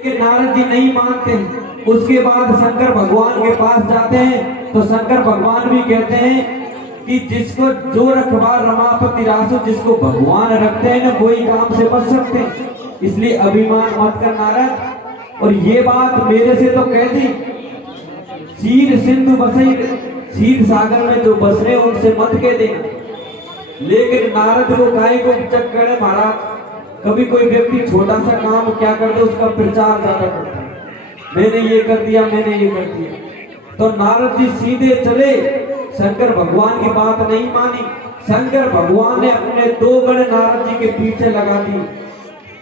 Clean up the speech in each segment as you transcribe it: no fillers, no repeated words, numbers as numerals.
लेकिन नारद जी नहीं मानते हैं। उसके बाद शंकर भगवान के पास जाते हैं तो शंकर भगवान भी कहते हैं कि जिसको जो रखवार रमापति रासु, जिसको भगवान रखते हैं ना वही काम से बच सकते हैं, इसलिए अभिमान मत कर नारद। और ये बात मेरे से तो कह दी, क्षीर सिंधु बसई, क्षीर सागर में जो बस रहे उनसे मत कह देना। लेकिन नारद को काहे को चक्कर है महाराज, कभी कोई व्यक्ति छोटा सा काम क्या कर दे उसका प्रचार ज्यादा करता है, मैंने ये कर दिया, मैंने ये कर दिया। तो नारद जी सीधे चले, शंकर भगवान की बात नहीं मानी। शंकर भगवान ने अपने 2 गण नारद जी के पीछे लगा दी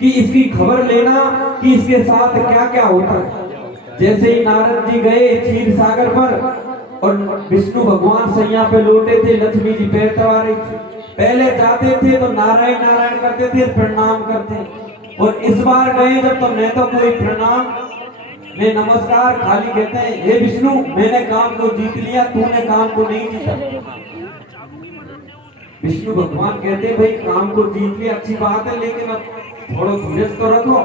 कि इसकी खबर लेना कि इसके साथ क्या क्या होता है। जैसे ही नारद जी गए क्षीर सागर पर और विष्णु भगवान सैया पे लौटे थे, लक्ष्मी जी पैर दबा रही थी। पहले जाते थे तो नारायण नारायण करते थे, प्रणाम करते। और इस बार गए जब तो न तो कोई प्रणाम ने नमस्कार, खाली कहते हैं हे विष्णु मैंने काम को जीत लिया, तूने काम को नहीं जीता। विष्णु भगवान कहते भाई काम को जीत लिया अच्छी बात है, लेकिन अब थोड़ा धीरज तो रखो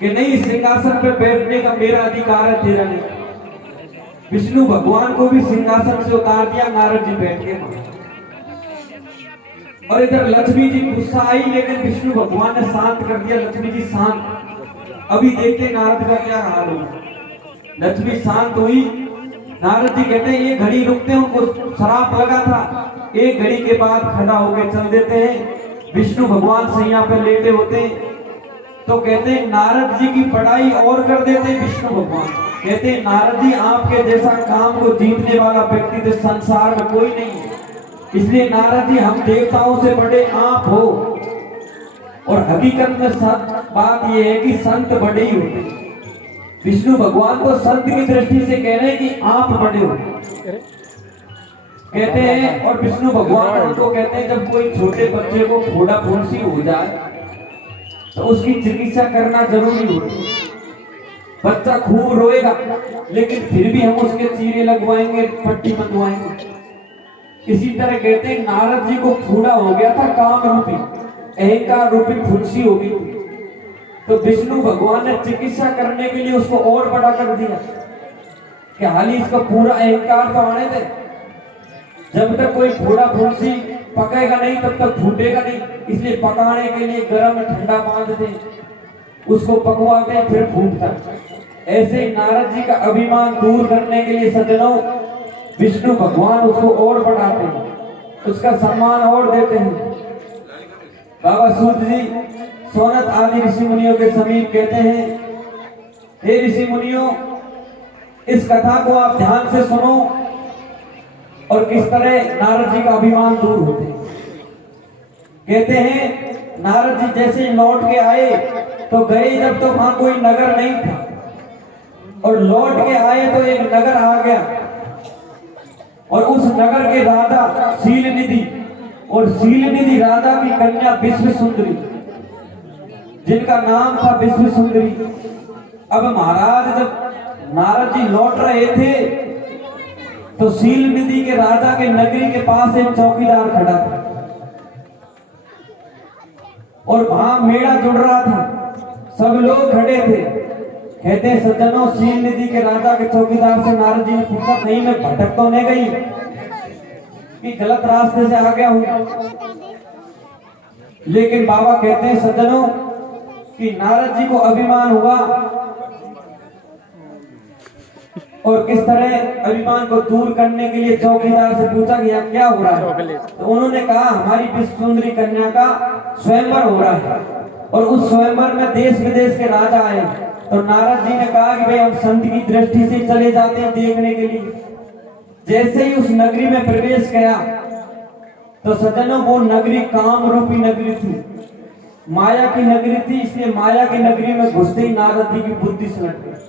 कि नहीं, सिंहासन पे बैठने का मेरा अधिकार है, तेरा नहीं। विष्णु भगवान को भी सिंहासन से उतार दिया, नारद जी बैठ गए। और इधर लक्ष्मी जी गुस्सा आई, लेकिन विष्णु भगवान ने शांत कर दिया, लक्ष्मी जी शांत। अभी देखते नारद का क्या हाल होगा। लक्ष्मी शांत हुई, नारद जी कहते हैं ये घड़ी रुकते हैं, उनको शराप लगा था। एक घड़ी के बाद खड़ा होकर चल देते हैं, विष्णु भगवान सैया पर लेटे होते हैं। तो कहते हैं नारद जी की पढ़ाई और कर देते हैं विष्णु भगवान। कहते हैं नारद जी आपके जैसा काम को जीतने वाला व्यक्ति तो संसार में कोई नहीं है, इसलिए नारद जी हम देवताओं से बड़े आप हो। और हकीकत में बात यह है कि संत बड़े ही होते हैं। विष्णु भगवान तो संत की दृष्टि से कह रहे हैं कि आप बड़े हो कहते हैं। और विष्णु भगवान उनको कहते हैं जब कोई छोटे बच्चे को फोड़ा फुंसी हो जाए तो उसकी चिकित्सा करना जरूरी होती है। बच्चा खूब रोएगा लेकिन फिर भी हम उसके चीरे लगवाएंगे, पट्टी बंधवाएंगे। इसी तरह कहते हैं नारद जी को फूड़ा हो गया था, काम रूपी अहंकार रूपी फुंसी हो गई। तो विष्णु भगवान ने चिकित्सा करने के लिए उसको और बड़ा कर दिया कि हाली इसका पूरा अहंकार तो आने दे। जब तक कोई फूड़ा फुंसी पकेगा नहीं तब तक फूटेगा नहीं, इसलिए पकाने के लिए गर्म ठंडा बांधते, उसको पकवाते फिर फूटता। ऐसे ही नारद जी का अभिमान दूर करने के लिए सज्जनों विष्णु भगवान उसको और बढ़ाते हैं, उसका सम्मान और देते हैं। बाबा सूत जी सोनत आदि ऋषि मुनियों के समीप कहते हैं हे ऋषि मुनियों, इस कथा को आप ध्यान से सुनो और किस तरह नारद जी का अभिमान दूर होते हैं। कहते हैं नारद जी जैसे लौट के आए तो गए जब तो वहां कोई नगर नहीं था, और लौट के आए तो एक नगर आ गया और उस नगर के राजा शील निधि, और शील निधि राजा की कन्या विश्व सुंदरी, जिनका नाम था विश्व सुंदरी। अब महाराज जब नारद जी लौट रहे थे तो शील निधि के राजा के नगरी के पास एक चौकीदार खड़ा था और वहां मेला जुड़ रहा था, सब लोग खड़े थे। कहते हैं सज्जनों शील निधि के राजा के चौकीदार से नारद जी ने पूछा कहीं मैं भटक तो नहीं गई कि गलत रास्ते से आ गया हूं। लेकिन बाबा कहते हैं सज्जनों कि नारद जी को अभिमान हुआ, और किस तरह अभिमान को दूर करने के लिए चौकीदार से पूछा कि यहाँ क्या हो रहा है। तो उन्होंने कहा हमारी विश्व सुंदरी कन्या का स्वयंवर हो रहा है और उस स्वयंवर में देश विदेश के राजा आए। तो नारद जी ने कहा कि भाई हम संत की दृष्टि से चले जाते हैं देखने के लिए। जैसे ही उस नगरी में प्रवेश किया तो सज्जनों वो नगरी काम रूपी नगरी थी, माया की नगरी थी। इसलिए माया की नगरी में घुसते ही नारद जी की बुद्धि सुलट गई।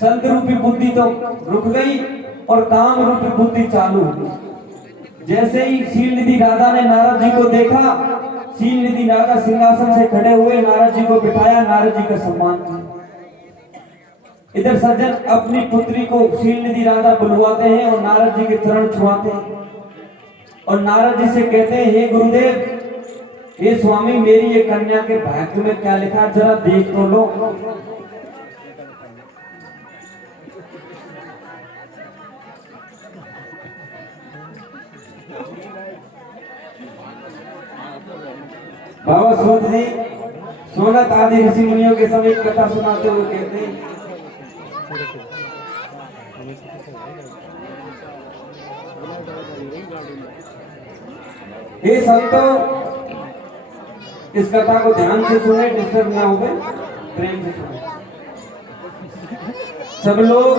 संत रूपी बुद्धि तो रुक गई और काम रूपी बुद्धि चालू हो गई। जैसे ही शील निधि राजा ने नारद जी को देखा, शील निधि राजा सिंहासन से खड़े हुए नारद जी को बिठाया, नारद जी का सम्मान किया। इधर सज्जन अपनी पुत्री को शील निधि राजा बुलवाते हैं और नारद जी के चरण छुआते हैं और नारद जी से कहते हैं हे गुरुदेव ये स्वामी मेरी ये कन्या के भाग्य में क्या लिखा जरा देख तो लो। बाबा सूत जी सोनत आदि ऋषि मुनियों के समय कथा सुनाते हुए कहते हैं, हे संतों इस कथा को ध्यान से सुने, डिस्टर्ब ना हो गए, प्रेम से सुने सब लोग।